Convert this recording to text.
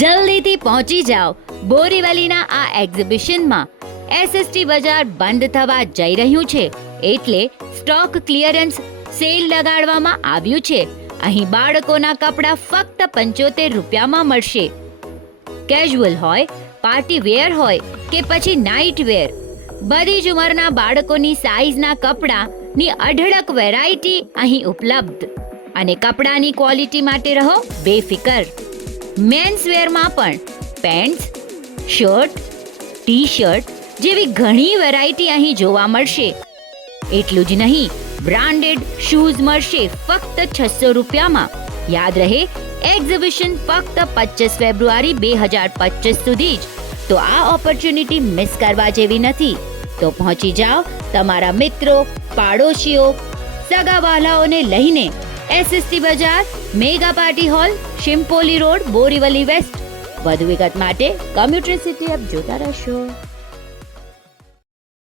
જલ્દીથી પહોંચી જાઓ બોરીવલીના આ એક્ઝિબિશનમાં. એસએસટી બજાર બંધ થવા જઈ રહ્યું છે એટલે સ્ટોક ક્લિયરન્સ સેલ લગાડવામાં આવ્યું છે. અહીં બાળકોના કપડાં ફક્ત 75 રૂપિયામાં મળશે. કેઝ્યુઅલ હોય, પાર્ટી વેર હોય કે પછી નાઇટ વેર, બધી જ ઉંમરના બાળકોની સાઈઝના કપડાની અઢળક વેરાયટી અહીં ઉપલબ્ધ. અને કપડાની ક્વોલિટી માટે રહો બેફિકર. મેન્સ વેરમાં પણ પેન્ટ્સ, શર્ટ, ટી શર્ટ જેવી ઘણી વેરાયટી અહીં જોવા મળશે. એટલું જ નહીં, બ્રાન્ડેડ શૂઝ મળશે ફક્ત 600 રૂપિયામાં. યાદ રહે, એક્ઝિબિશન ફક્ત 25 ફેબ્રુઆરી 2025 સુધી જ. તો આ ઓપોર્ચ્યુનિટી મિસ કરવા જેવી નથી. તો પહોંચી જાઓ તમારા મિત્રો, પાડોશીઓ, સગાવાલાઓને લઈને એસએસટી બજાર, mega party hall, Shimpoli road, Borivali west. વધુ વિગત માટે કોમ્યુટર સિટી એપ જોતા રહેશો.